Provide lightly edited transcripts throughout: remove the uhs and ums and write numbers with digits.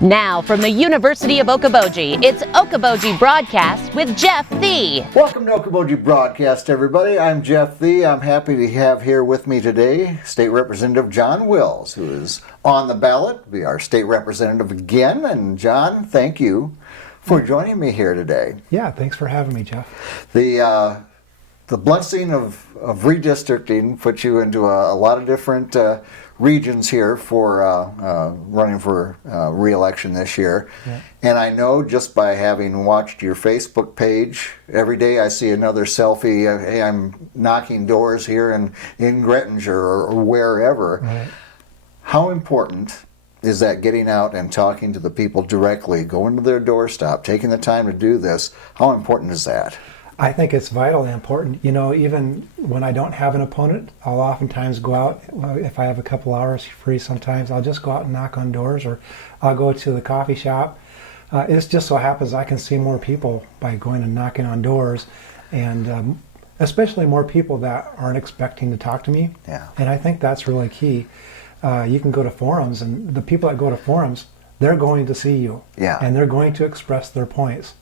Now from the University of Okoboji, it's Okoboji Broadcast with Jeff Thee. Welcome to Okoboji Broadcast, everybody. I'm Jeff Thee. I'm happy to have here with me today State Representative John Wills, who is on the ballot to be our state representative again. And John, thank you for joining me here today. Yeah, thanks for having me, Jeff. The blessing of redistricting puts you into a lot of different regions here for running for re-election this year. Yeah. And I know just by having watched your Facebook page, every day I see another selfie, hey, I'm knocking doors here in Grettinger or wherever. Right. How important is that getting out and talking to the people directly, going to their doorstep, taking the time to do this? How important is that? I think it's vitally important. You know, even when I don't have an opponent, I'll oftentimes go out, if I have a couple hours free sometimes, I'll just go out and knock on doors, or I'll go to the coffee shop. It just so happens I can see more people by going and knocking on doors, and especially more people that aren't expecting to talk to me. Yeah. And I think that's really key. You can go to forums, and the people that go to forums, they're going to see you. Yeah. And they're going to express their points.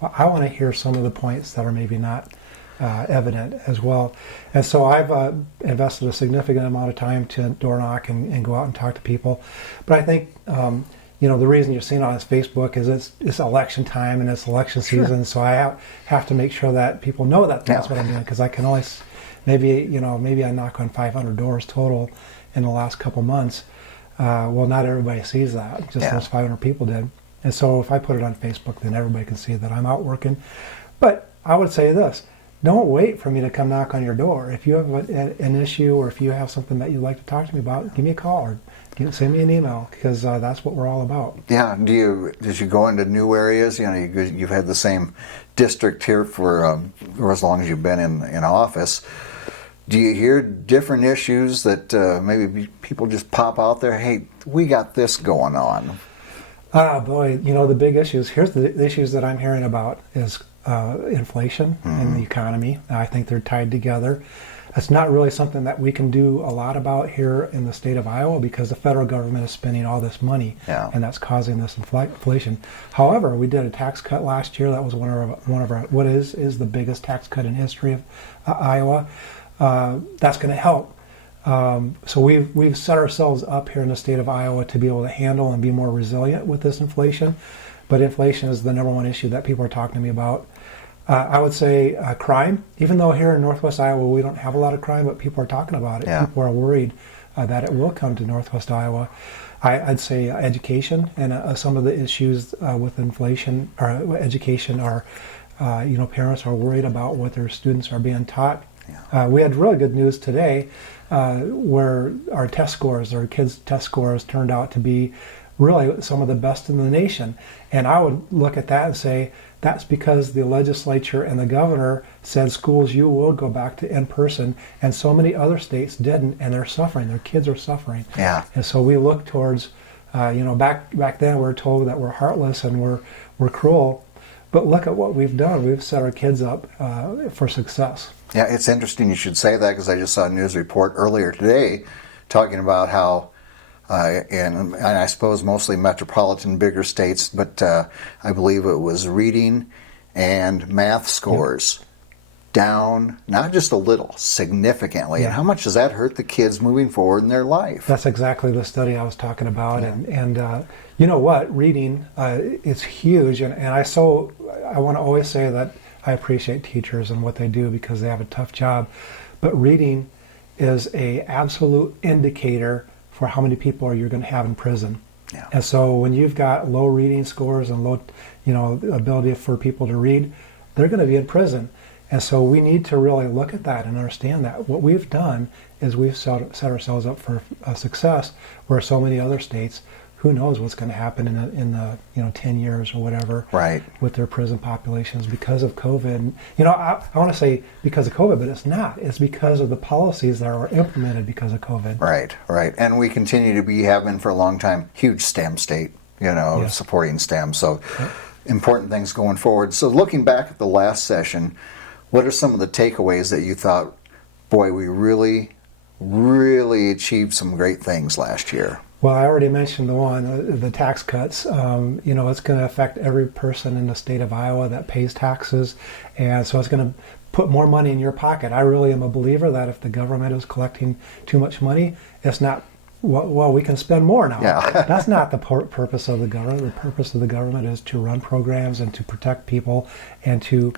Well, I want to hear some of the points that are maybe not evident as well. And so I've invested a significant amount of time to door knock and go out and talk to people. But I think, the reason you're seeing it on this Facebook is it's election time and it's election season. Sure. So I have to make sure that people know that that's what I'm doing, because I can always, maybe I knock on 500 doors total in the last couple months. Well, not everybody sees that. Just those 500 people did. And so if I put it on Facebook, then everybody can see that I'm out working. But I would say this: don't wait for me to come knock on your door. If you have an issue, or if you have something that you'd like to talk to me about, give me a call or send me an email, because that's what we're all about. Yeah. As you go into new areas, you've had the same district here for as long as you've been in office. Do you hear different issues that maybe people just pop out there? Hey, we got this going on. Boy, the big issues. Here's the issues that I'm hearing about is inflation and the economy. I think they're tied together. It's not really something that we can do a lot about here in the state of Iowa, because the federal government is spending all this money, and that's causing this inflation. However, we did a tax cut last year. That was one of our what is the biggest tax cut in history of Iowa. That's going to help. So we've set ourselves up here in the state of Iowa to be able to handle and be more resilient with this inflation. But inflation is the number one issue that people are talking to me about. I would say crime, even though here in Northwest Iowa we don't have a lot of crime, but people are talking about it. Yeah. People are worried that it will come to Northwest Iowa. I'd say education, and some of the issues with inflation or education are, parents are worried about what their students are being taught. Yeah. We had really good news today where our kids' test scores turned out to be really some of the best in the nation. And I would look at that and say, that's because the legislature and the governor said, schools, you will go back to in-person, and so many other states didn't, and they're suffering. Their kids are suffering. Yeah. And so we look towards, back then we were told that we're heartless and we're cruel. But look at what we've done. We've set our kids up for success. Yeah, it's interesting you should say that, because I just saw a news report earlier today talking about how, and I suppose mostly metropolitan bigger states, but I believe it was reading and math scores down, not just a little, significantly. Yeah. And how much does that hurt the kids moving forward in their life? That's exactly the study I was talking about. Yeah. And you know what? Reading is huge. And I want to always say that I appreciate teachers and what they do, because they have a tough job. But reading is an absolute indicator for how many people you're going to have in prison. Yeah. And so when you've got low reading scores and low, ability for people to read, they're going to be in prison. And so we need to really look at that and understand that. What we've done is we've set ourselves up for success, where so many other states, who knows what's going to happen in the 10 years or whatever, right, with their prison populations because of COVID. I want to say because of COVID, but it's not. It's because of the policies that are implemented because of COVID. Right. And we continue to have been for a long time, huge STEM state, supporting STEM. So important things going forward. So looking back at the last session, what are some of the takeaways that you thought, boy, we really, really achieved some great things last year? Well, I already mentioned the one, the tax cuts. It's going to affect every person in the state of Iowa that pays taxes, and so it's going to put more money in your pocket. I really am a believer that if the government is collecting too much money, it's not, well, we can spend more now. Yeah. That's not the purpose of the government. The purpose of the government is to run programs and to protect people and to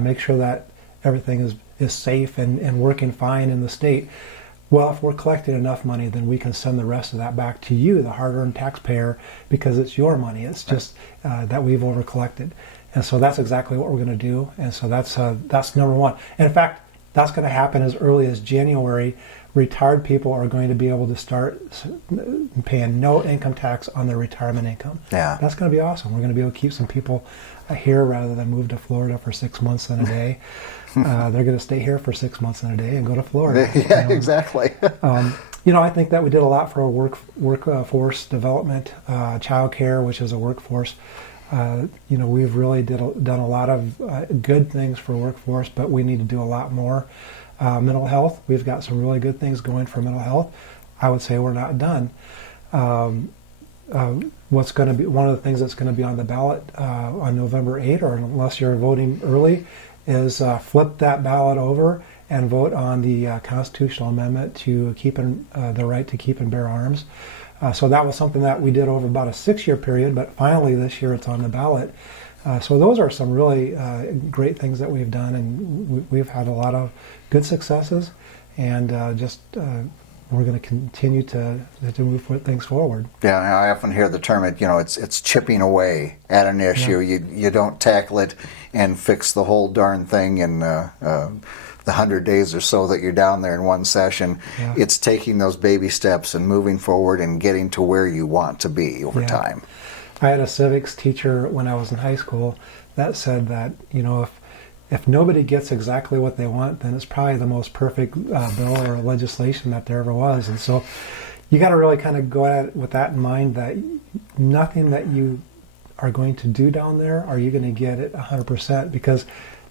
make sure that everything is safe and working fine in the state. Well, if we're collecting enough money, then we can send the rest of that back to you, the hard-earned taxpayer, because it's your money. It's just that we've over-collected. And so that's exactly what we're going to do. And so that's number one. And in fact, that's going to happen as early as January. Retired people are going to be able to start paying no income tax on their retirement income. Yeah. That's going to be awesome. We're going to be able to keep some people here rather than move to Florida for 6 months and a day. They're going to stay here for 6 months and a day and go to Florida. Yeah, exactly. I think that we did a lot for workforce development, child care, which is a workforce. We've really done a lot of good things for workforce, but we need to do a lot more. Mental health, we've got some really good things going for mental health. I would say we're not done. What's going to be one of the things that's going to be on the ballot on November 8th, or unless you're voting early, is flip that ballot over and vote on the constitutional amendment to keeping the right to keep and bear arms. So that was something that we did over about a 6-year period, but finally this year it's on the ballot. So those are some really great things that we've done, and we've had a lot of good successes, and we're going to continue to move things forward. Yeah, I often hear the term, it's chipping away at an issue. Yeah. You don't tackle it and fix the whole darn thing in the 100 days or so that you're down there in one session. Yeah. It's taking those baby steps and moving forward and getting to where you want to be over time. I had a civics teacher when I was in high school that said that, if nobody gets exactly what they want, then it's probably the most perfect bill or legislation that there ever was. And so you got to really kind of go at it with that in mind, that nothing that you are going to do down there are you going to get it 100%, because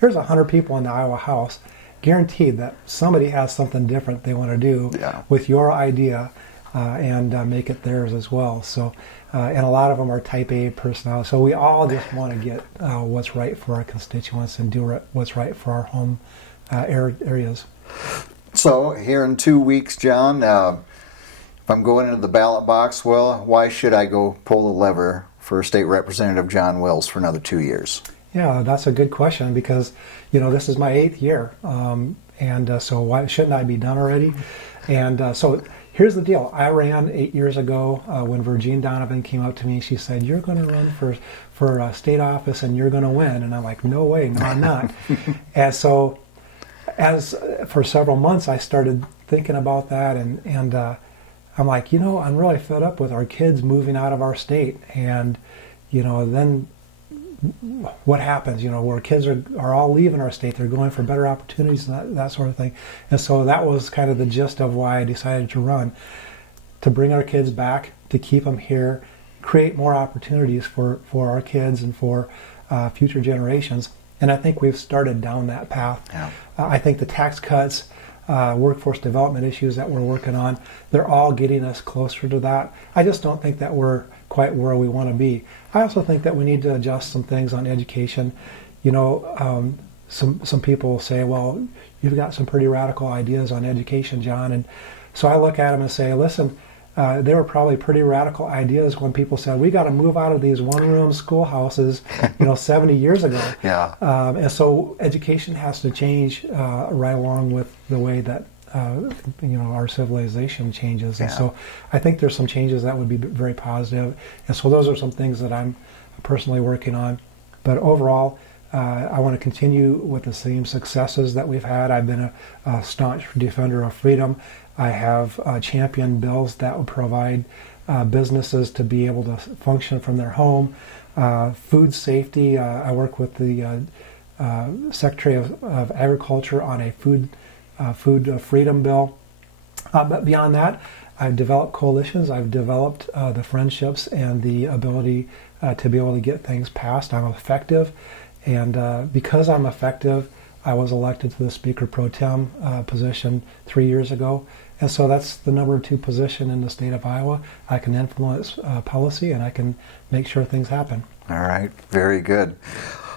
there's 100 people in the Iowa House, guaranteed that somebody has something different they want to do with your idea and make it theirs as well. So, and a lot of them are type A personnel. So we all just want to get what's right for our constituents and do what's right for our home areas. So here in 2 weeks, John, if I'm going into the ballot box, well, why should I go pull the lever for State Representative John Wills for another 2 years? Yeah, that's a good question, because, this is my 8th year. So why shouldn't I be done already? And so here's the deal. I ran 8 years ago when Virginia Donovan came up to me. She said, "You're going to run for state office and you're going to win." And I'm like, "No way, no, I'm not." And so for several months, I started thinking about that. And I'm like, I'm really fed up with our kids moving out of our state. And, then what happens, where kids are all leaving our state, they're going for better opportunities and that sort of thing. And so that was kind of the gist of why I decided to run, to bring our kids back, to keep them here, create more opportunities for our kids and for future generations. And I think we've started down that path. Yeah. I think the tax cuts, workforce development issues that we're working on, they're all getting us closer to that. I just don't think that we're quite where we want to be. I also think that we need to adjust some things on education. Some people say, "Well, you've got some pretty radical ideas on education, John." And so I look at them and say, "Listen, they were probably pretty radical ideas when people said we got to move out of these one-room schoolhouses, 70 years ago." Yeah. And so education has to change right along with the way that our civilization changes. And so I think there's some changes that would be very positive. And so those are some things that I'm personally working on. But overall, I want to continue with the same successes that we've had. I've been a staunch defender of freedom. I have championed bills that would provide businesses to be able to function from their home. Food safety, I work with the Secretary of Agriculture on a food freedom bill. But beyond that, I've developed coalitions. I've developed the friendships and the ability to be able to get things passed. I'm effective. And because I'm effective, I was elected to the Speaker Pro Tem position 3 years ago. And so that's the number 2 position in the state of Iowa. I can influence policy and I can make sure things happen. All right, very good.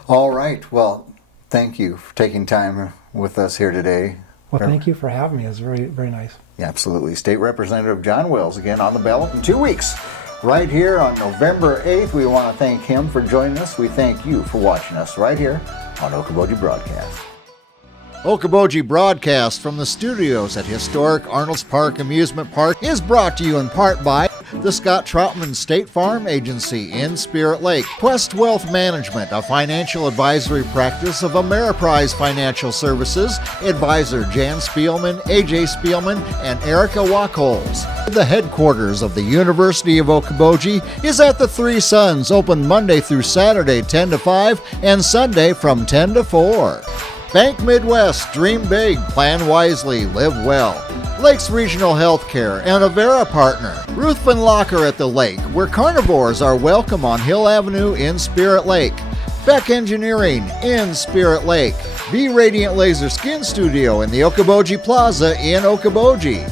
All right, well, thank you for taking time with us here today. Well, thank you for having me. It's very, very nice. Yeah, absolutely. State Representative John Wills, again, on the ballot in 2 weeks. Right here on November 8th, we want to thank him for joining us. We thank you for watching us right here on Okoboji Broadcast. Okoboji Broadcast from the studios at historic Arnold's Park Amusement Park is brought to you in part by the Scott Troutman State Farm Agency in Spirit Lake, Quest Wealth Management, a financial advisory practice of Ameriprise Financial Services, advisor Jan Spielman, AJ Spielman, and Erica Wachholz. The headquarters of the University of Okoboji is at the Three Sons, open Monday through Saturday 10 to 5 and Sunday from 10 to 4. Bank Midwest, dream big, plan wisely, live well. Lakes Regional Healthcare and a Vera partner. Ruthven Locker at the Lake, where carnivores are welcome on Hill Avenue in Spirit Lake. Beck Engineering in Spirit Lake. Be Radiant Laser Skin Studio in the Okoboji Plaza in Okoboji.